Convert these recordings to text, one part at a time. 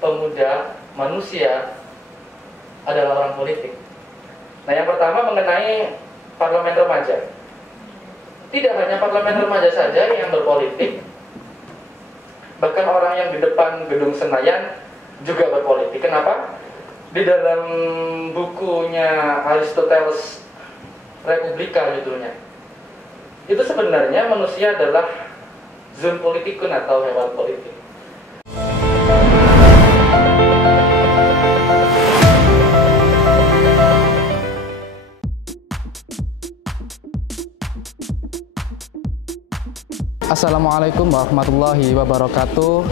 pemuda, manusia adalah orang politik. Nah, yang pertama mengenai parlemen remaja. Tidak hanya parlemen remaja saja yang berpolitik, bahkan orang yang di depan gedung Senayan juga berpolitik. Kenapa? Di dalam bukunya Aristoteles, Republika judulnya, itu sebenarnya manusia adalah zoon politikun atau hewan politik. Assalamualaikum warahmatullahi wabarakatuh.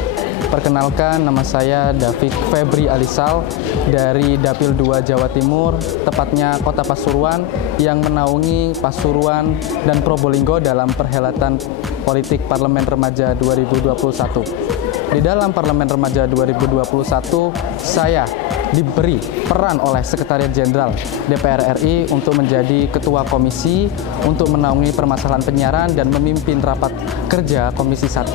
Perkenalkan, nama saya David Febri Alisal dari Dapil 2 Jawa Timur, tepatnya Kota Pasuruan yang menaungi Pasuruan dan Probolinggo dalam perhelatan politik Parlemen Remaja 2021. Di dalam Parlemen Remaja 2021, saya diberi peran oleh Sekretariat Jenderal DPR RI untuk menjadi Ketua Komisi untuk menaungi permasalahan penyiaran dan memimpin rapat kerja Komisi 1,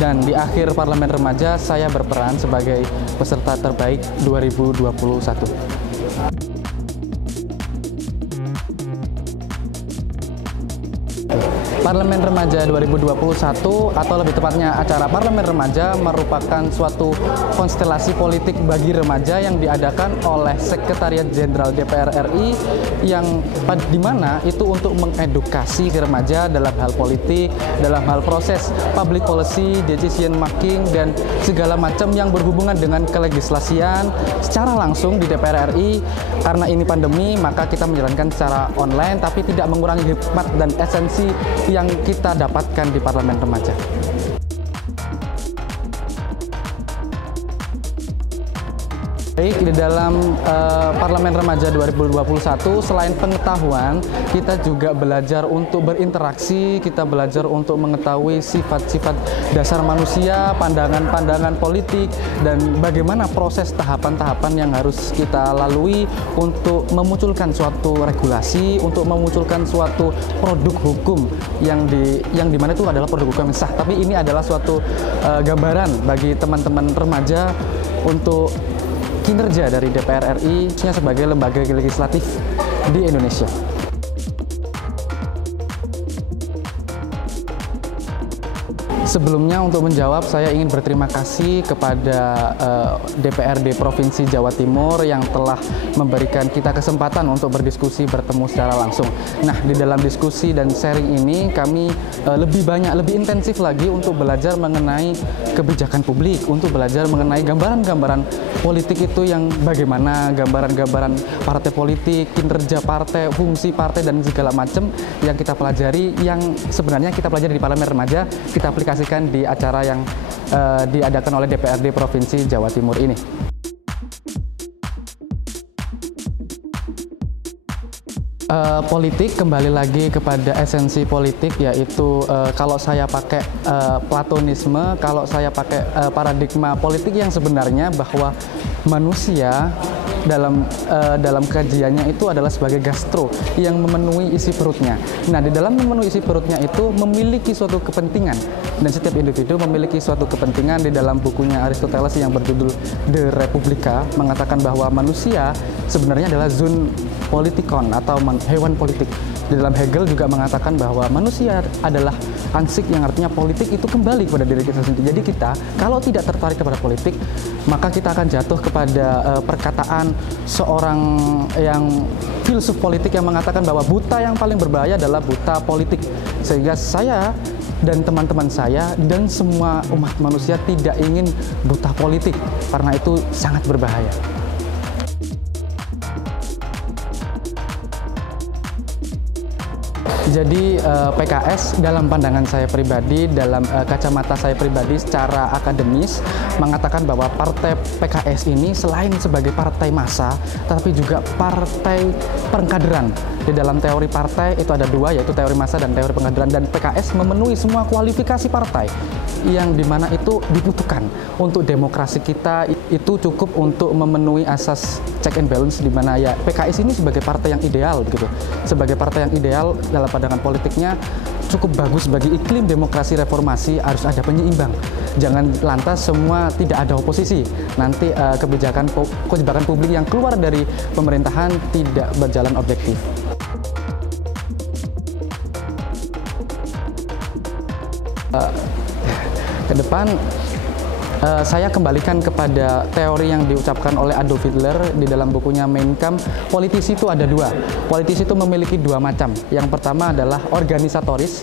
dan di akhir Parlemen Remaja saya berperan sebagai peserta terbaik 2021. Parlemen Remaja 2021 atau lebih tepatnya acara Parlemen Remaja merupakan suatu konstelasi politik bagi remaja yang diadakan oleh Sekretariat Jenderal DPR RI yang dimana itu untuk mengedukasi remaja dalam hal politik, dalam hal proses public policy, decision making, dan segala macam yang berhubungan dengan kelegislasian secara langsung di DPR RI. Karena ini pandemi, maka kita menjalankan secara online tapi tidak mengurangi hikmat dan esensi yang kita dapatkan di Parlemen Remaja. Baik, di dalam Parlemen Remaja 2021, selain pengetahuan, kita juga belajar untuk berinteraksi, kita belajar untuk mengetahui sifat-sifat dasar manusia, pandangan-pandangan politik, dan bagaimana proses tahapan-tahapan yang harus kita lalui untuk memunculkan suatu regulasi, untuk memunculkan suatu produk hukum yang dimana itu adalah produk hukum yang sah. Tapi ini adalah suatu gambaran bagi teman-teman remaja untuk kinerja dari DPR RI sebagai lembaga legislatif di Indonesia. Sebelumnya untuk menjawab, saya ingin berterima kasih kepada DPRD Provinsi Jawa Timur yang telah memberikan kita kesempatan untuk berdiskusi, bertemu secara langsung. Nah, di dalam diskusi dan sharing ini kami lebih banyak, lebih intensif lagi untuk belajar mengenai kebijakan publik, untuk belajar mengenai gambaran-gambaran politik itu yang bagaimana, gambaran-gambaran partai politik, kinerja partai, fungsi partai, dan segala macam yang kita pelajari, yang sebenarnya kita pelajari di Parlemen Remaja, kita aplikasikan di acara yang diadakan oleh DPRD Provinsi Jawa Timur ini. Politik, kembali lagi kepada esensi politik, yaitu kalau saya pakai Platonisme, kalau saya pakai paradigma politik yang sebenarnya bahwa manusia dalam kajiannya itu adalah sebagai gastro yang memenuhi isi perutnya. Nah, di dalam memenuhi isi perutnya itu memiliki suatu kepentingan, dan setiap individu memiliki suatu kepentingan. Di dalam bukunya Aristoteles yang berjudul The Republica mengatakan bahwa manusia sebenarnya adalah zoon politikon atau hewan politik. Di dalam Hegel juga mengatakan bahwa manusia adalah ansik, yang artinya politik itu kembali kepada diri kita sendiri. Jadi kita kalau tidak tertarik kepada politik, maka kita akan jatuh kepada perkataan seorang yang filsuf politik yang mengatakan bahwa buta yang paling berbahaya adalah buta politik. Sehingga saya dan teman-teman saya dan semua umat manusia tidak ingin buta politik, karena itu sangat berbahaya. Jadi PKS dalam pandangan saya pribadi, dalam kacamata saya pribadi secara akademis, mengatakan bahwa partai PKS ini selain sebagai partai massa, tapi juga partai pengkaderan. Di dalam teori partai itu ada dua, yaitu teori massa dan teori pengkaderan, dan PKS memenuhi semua kualifikasi partai yang dimana itu dibutuhkan untuk demokrasi kita. Itu cukup untuk memenuhi asas check and balance, di mana ya PKS ini sebagai partai yang ideal begitu, sebagai partai yang ideal dalam pandangan politiknya cukup bagus bagi iklim demokrasi reformasi, harus ada penyeimbang. Jangan lantas semua tidak ada oposisi. Nanti kebijakan publik yang keluar dari pemerintahan tidak berjalan objektif. Ke depan saya kembalikan kepada teori yang diucapkan oleh Adolf Hitler di dalam bukunya Mein Kampf. Politisi itu ada dua. Politisi itu memiliki dua macam. Yang pertama adalah organisatoris,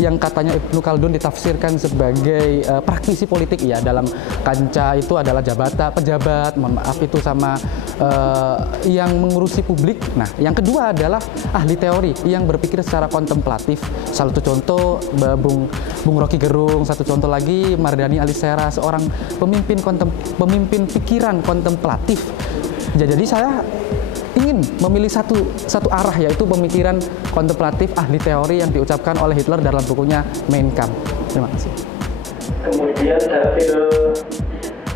yang katanya Ibnu Khaldun ditafsirkan sebagai praktisi politik, ya, dalam kancah itu adalah pejabat, mohon maaf, itu sama yang mengurusi publik. Nah, yang kedua adalah ahli teori yang berpikir secara kontemplatif. Salah satu contoh Bung Rocky Gerung, satu contoh lagi Mardhani Alisera, seorang pemimpin pikiran kontemplatif. Jadi saya ingin memilih satu arah, yaitu pemikiran kontemplatif ahli teori yang diucapkan oleh Hitler dalam bukunya Mein Kampf. Terima kasih. Kemudian dapil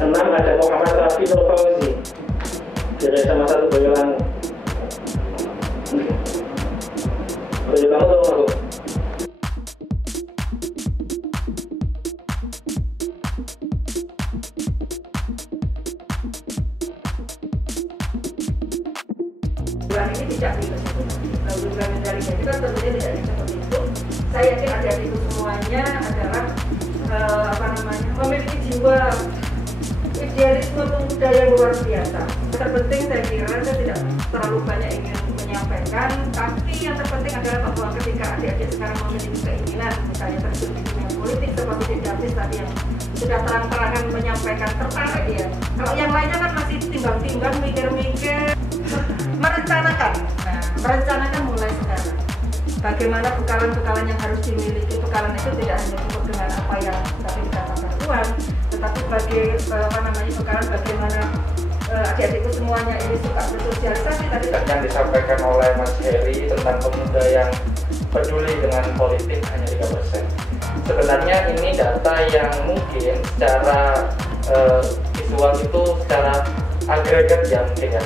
6 ada Muhammad Rafi Nur Fauzi dari SMA 1 Boyolali. Boyolali tolong aku. Ini tidak hubungan dari itu kan tentunya tidak seperti itu. Saya yakin adik-adik itu semuanya adalah memiliki jiwa idealisme pemuda yang luar biasa. Terpenting saya kira, saya tidak terlalu banyak ingin menyampaikan, tapi yang terpenting adalah bahwa ketika adik-adik sekarang memiliki keinginan misalnya terjun di dunia politik seperti Davis tadi yang sudah terang-terangan menyampaikan tertarik ya. Kalau yang lainnya kan masih timbang-timbang, mikir-mikir, merencanakan mulai sekarang. Bagaimana bekalan-bekalan yang harus dimiliki. Bekalan itu tidak hanya cukup dengan apa yang tadi dikatakan Tuhan, tetapi bekalan bagaimana adik-adikku semuanya ini suka bersosialisasi tadi. Yang disampaikan oleh Mas Heri tentang pemuda yang peduli dengan politik hanya 3%. Sebenarnya ini data yang mungkin secara visual itu secara agregat ya mungkin ya.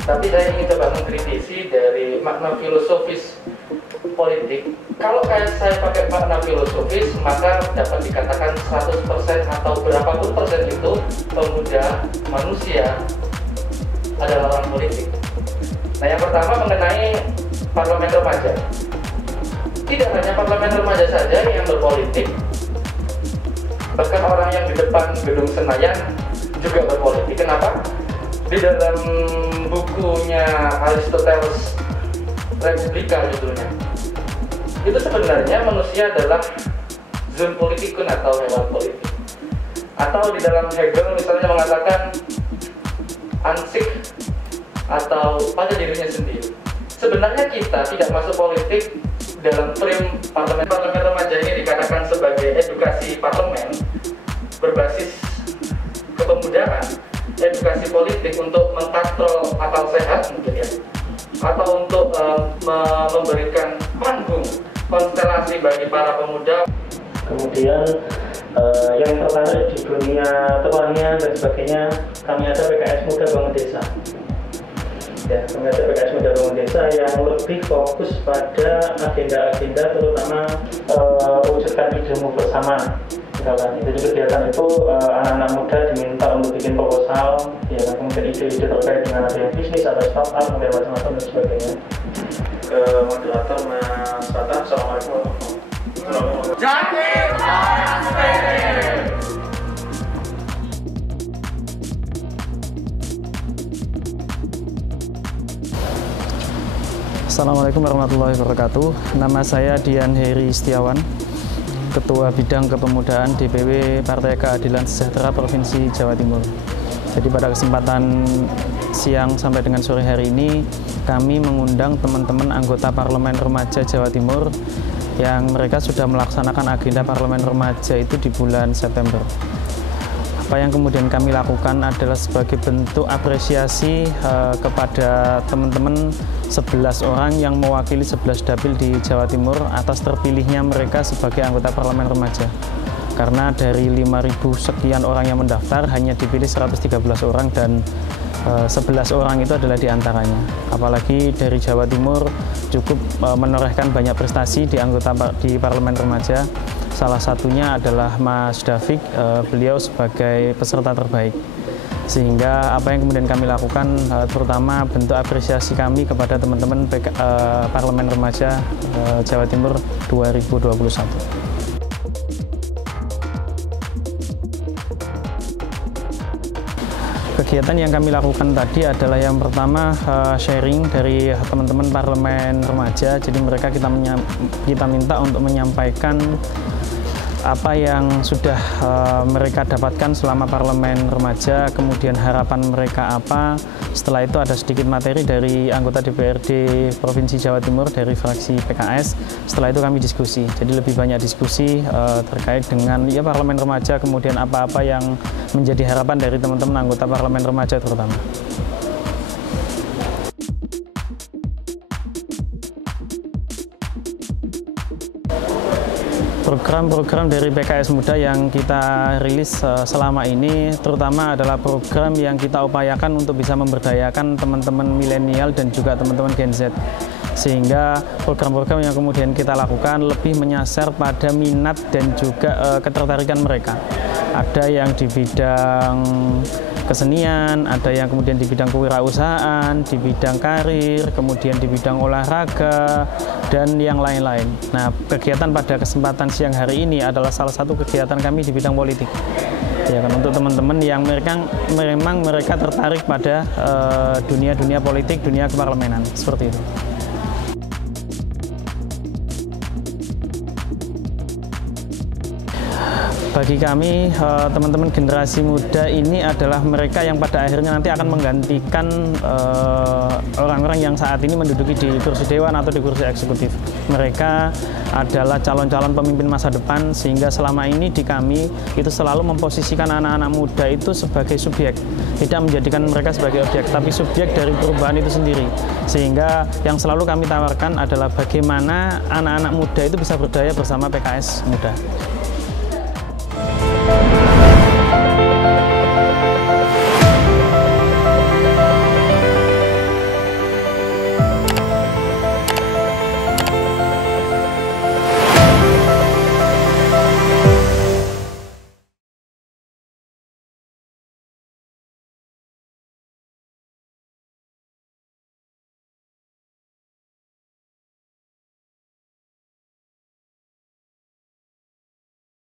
Tapi saya ingin coba mengkritisi dari makna filosofis politik. Kalau saya pakai makna filosofis, maka dapat dikatakan 100% atau berapapun persen itu pemuda manusia adalah orang politik. Nah, yang pertama mengenai parlemen remaja. Tidak hanya parlemen remaja saja yang berpolitik, bahkan orang yang di depan gedung Senayan juga berpolitik. Kenapa? Di dalam bukunya Aristoteles Republika judulnya, itu sebenarnya manusia adalah zoon politikun atau hewan politik. Atau di dalam Hegel misalnya mengatakan ansik atau pada dirinya sendiri. Sebenarnya kita tidak masuk politik dalam frame parlemen remaja ini dikatakan sebagai edukasi parlemen berbasis kepemudaan, edukasi politik untuk mengkontrol akal sehat mungkin ya, atau untuk memberikan panggung konstelasi bagi para pemuda. Kemudian yang tertarik di dunia pertanian dan sebagainya, kami ada PKS Muda Bangun Desa. Ya, kami ada PKS Muda Bangun Desa yang lebih fokus pada agenda-agenda terutama mewujudkan idemu bersama. Itu kegiatan itu anak-anak muda diminta untuk bikin proposal, ya kan, kemudian ide-ide terkait dengan ada yang bisnis atau startup, kemudian macam-macam dan sebagainya. Ke moderator Mas Fatah, Assalamualaikum warahmatullahi wabarakatuh. Assalamualaikum warahmatullahi wabarakatuh. Nama saya Dian Heri Setiawan, Ketua Bidang Kepemudaan DPW Partai Keadilan Sejahtera Provinsi Jawa Timur. Jadi pada kesempatan siang sampai dengan sore hari ini, kami mengundang teman-teman anggota Parlemen Remaja Jawa Timur yang mereka sudah melaksanakan agenda Parlemen Remaja itu di bulan September. Apa yang kemudian kami lakukan adalah sebagai bentuk apresiasi kepada teman-teman 11 orang yang mewakili 11 dapil di Jawa Timur atas terpilihnya mereka sebagai anggota Parlemen Remaja. karena dari 5.000 sekian orang yang mendaftar hanya dipilih 113 orang dan 11 orang itu adalah diantaranya. Apalagi dari Jawa Timur cukup menorehkan banyak prestasi di Parlemen Remaja. Salah satunya adalah Mas David, beliau sebagai peserta terbaik. Sehingga apa yang kemudian kami lakukan, terutama bentuk apresiasi kami kepada teman-teman Parlemen Remaja Jawa Timur 2021. Kegiatan yang kami lakukan tadi adalah yang pertama sharing dari teman-teman Parlemen Remaja. Jadi mereka kita minta untuk menyampaikan apa yang sudah mereka dapatkan selama Parlemen Remaja, kemudian harapan mereka apa. Setelah itu ada sedikit materi dari anggota DPRD Provinsi Jawa Timur dari fraksi PKS. Setelah itu kami diskusi, jadi lebih banyak diskusi terkait dengan Parlemen Remaja, kemudian apa-apa yang menjadi harapan dari teman-teman anggota Parlemen Remaja terutama. Program-program dari PKS Muda yang kita rilis selama ini terutama adalah program yang kita upayakan untuk bisa memberdayakan teman-teman milenial dan juga teman-teman Gen Z. Sehingga program-program yang kemudian kita lakukan lebih menyasar pada minat dan juga ketertarikan mereka. Ada yang di bidang kesenian, ada yang kemudian di bidang kewirausahaan, di bidang karir, kemudian di bidang olahraga, dan yang lain-lain. Nah, kegiatan pada kesempatan siang hari ini adalah salah satu kegiatan kami di bidang politik. Ya kan, untuk teman-teman yang memang mereka tertarik pada dunia politik, dunia keparlemenan, seperti itu. Bagi kami, teman-teman generasi muda ini adalah mereka yang pada akhirnya nanti akan menggantikan orang-orang yang saat ini menduduki di kursi dewan atau di kursi eksekutif. Mereka adalah calon-calon pemimpin masa depan, sehingga selama ini di kami itu selalu memposisikan anak-anak muda itu sebagai subjek, tidak menjadikan mereka sebagai objek, tapi subjek dari perubahan itu sendiri. Sehingga yang selalu kami tawarkan adalah bagaimana anak-anak muda itu bisa berdaya bersama PKS Muda.